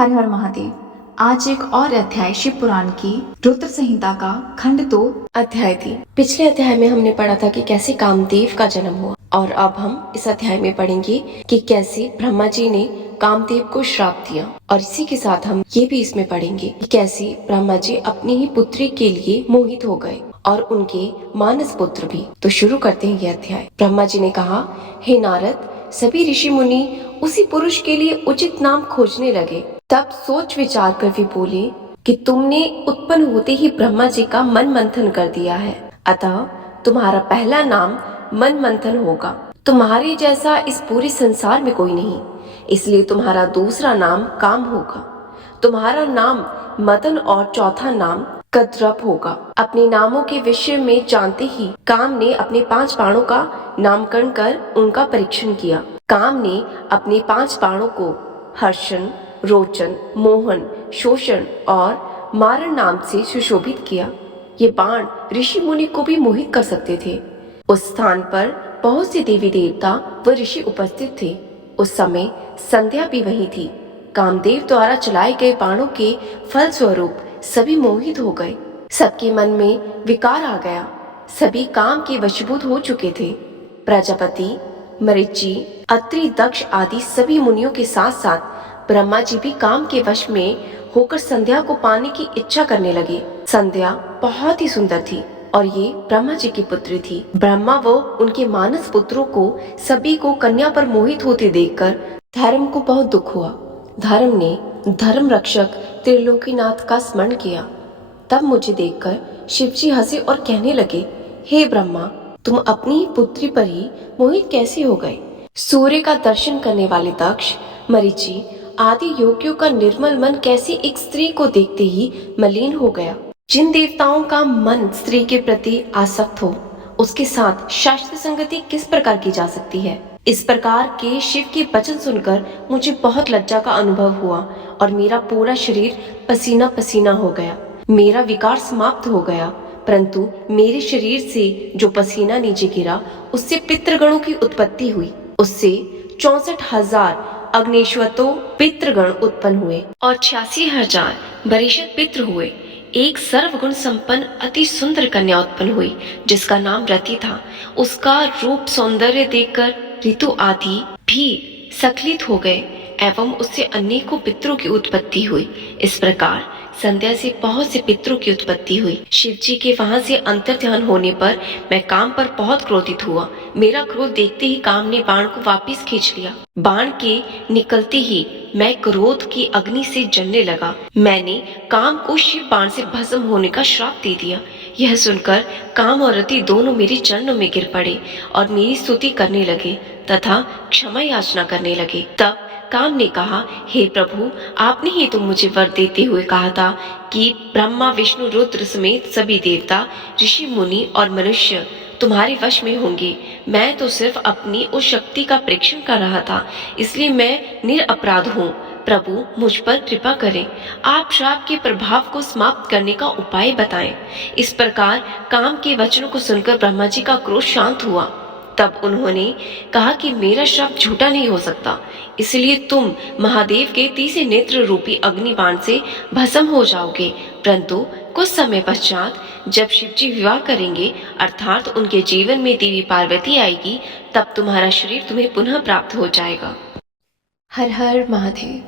हर हर महादेव। आज एक और अध्याय शिव पुराण की रुद्र संहिता का खंड 2 अध्याय थी। पिछले अध्याय में हमने पढ़ा था कि कैसे कामदेव का जन्म हुआ और अब हम इस अध्याय में पढ़ेंगे कि कैसे ब्रह्मा जी ने कामदेव को श्राप दिया और इसी के साथ हम ये भी इसमें पढ़ेंगे कि कैसे ब्रह्मा जी अपनी ही पुत्री के लिए मोहित हो गए और उनके मानस पुत्र भी। तो शुरू करते हैं ये अध्याय। ब्रह्मा जी ने कहा, हे नारद, सभी ऋषि मुनि उसी पुरुष के लिए उचित नाम खोजने लगे। तब सोच विचार कर वे बोले कि तुमने उत्पन्न होते ही ब्रह्मा जी का मन मंथन कर दिया है, अतः तुम्हारा पहला नाम मन मंथन होगा। तुम्हारे जैसा इस पूरे संसार में कोई नहीं, इसलिए तुम्हारा दूसरा नाम काम होगा। तुम्हारा नाम मदन और चौथा नाम कद्रप होगा। अपने नामों के विषय में जानते ही काम ने अपने 5 बाणों का नामकरण कर उनका परीक्षण किया। काम ने अपने 5 बाणों को हर्षण, रोचन, मोहन, शोषण और मारण नाम से सुशोभित किया। ये बाण ऋषि मुनि को भी मोहित कर सकते थे। उस स्थान पर बहुत से देवी देवता व ऋषि उपस्थित थे। उस समय संध्या भी वहीं थी। कामदेव द्वारा चलाए गए बाणों के फल स्वरूप सभी मोहित हो गए। सबके मन में विकार आ गया। सभी काम के वशीभूत हो चुके थे। प्रजापति, मरीचि, अत्रि, दक्ष आदि सभी मुनियों के साथ साथ ब्रह्मा जी भी काम के वश में होकर संध्या को पाने की इच्छा करने लगे। संध्या बहुत ही सुंदर थी और ये ब्रह्मा जी की पुत्री थी। ब्रह्मा व उनके मानस पुत्रों को सभी को कन्या पर मोहित होते देखकर धर्म को बहुत दुख हुआ। धर्म ने धर्म रक्षक त्रिलोकीनाथ का स्मरण किया। तब मुझे देखकर शिवजी हंसे और कहने लगे, हे ब्रह्मा, तुम अपनी ही पुत्री पर ही मोहित कैसे हो गए? सूर्य का दर्शन करने वाले दक्ष, मरीचि आदि योगियों का निर्मल मन कैसे एक स्त्री को देखते ही मलिन हो गया? जिन देवताओं का मन स्त्री के प्रति आसक्त हो, उसके साथ शास्त्र संगति किस प्रकार की जा सकती है? इस प्रकार के शिव के वचन सुनकर मुझे बहुत लज्जा का अनुभव हुआ और मेरा पूरा शरीर पसीना पसीना हो गया। मेरा विकार समाप्त हो गया, परंतु मेरे शरीर से जो पसीना नीचे गिरा उससे पितृगणों की उत्पत्ति हुई। उससे 64,000 अग्निश्वतो पितृगण उत्पन्न हुए और 86,000 बरिष्ठ पितृ हुए। एक सर्वगुण संपन्न अति सुंदर कन्या उत्पन्न हुई जिसका नाम रति था। उसका रूप सौंदर्य देखकर ऋतु आदि भी सक्लित हो गए एवं उससे अनेकों पितरों की उत्पत्ति हुई। इस प्रकार संध्या से बहुत से पितरों की उत्पत्ति हुई। शिव जी के वहां से अंतर ध्यान होने पर मैं काम पर बहुत क्रोधित हुआ। मेरा क्रोध देखते ही काम ने बाण को वापस खींच लिया। बाण के निकलते ही मैं क्रोध की अग्नि से जलने लगा। मैंने काम को शिव बाण से भस्म होने का श्राप दे दिया। यह सुनकर काम और रति दोनों मेरे चरणों में गिर पड़े और मेरी स्तुति करने लगे तथा क्षमा याचना करने लगे। तब काम ने कहा, हे प्रभु, आपने ही तो मुझे वर देते हुए कहा था कि ब्रह्मा, विष्णु, रुद्र समेत सभी देवता, ऋषि, मुनि और मनुष्य तुम्हारे वश में होंगे। मैं तो सिर्फ अपनी उस शक्ति का परीक्षण कर रहा था, इसलिए मैं निरपराध हूँ। प्रभु, मुझ पर कृपा करें। आप श्राप के प्रभाव को समाप्त करने का उपाय बताएं। इस प्रकार काम के वचनों को सुनकर ब्रह्मा जी का क्रोध शांत हुआ। तब उन्होंने कहा कि मेरा श्राप झूठा नहीं हो सकता, इसलिए तुम महादेव के तीसरे नेत्र रूपी अग्निबाण से भस्म हो जाओगे। परंतु कुछ समय पश्चात जब शिवजी विवाह करेंगे, अर्थात उनके जीवन में देवी पार्वती आएगी, तब तुम्हारा शरीर तुम्हें पुनः प्राप्त हो जाएगा। हर हर महादेव।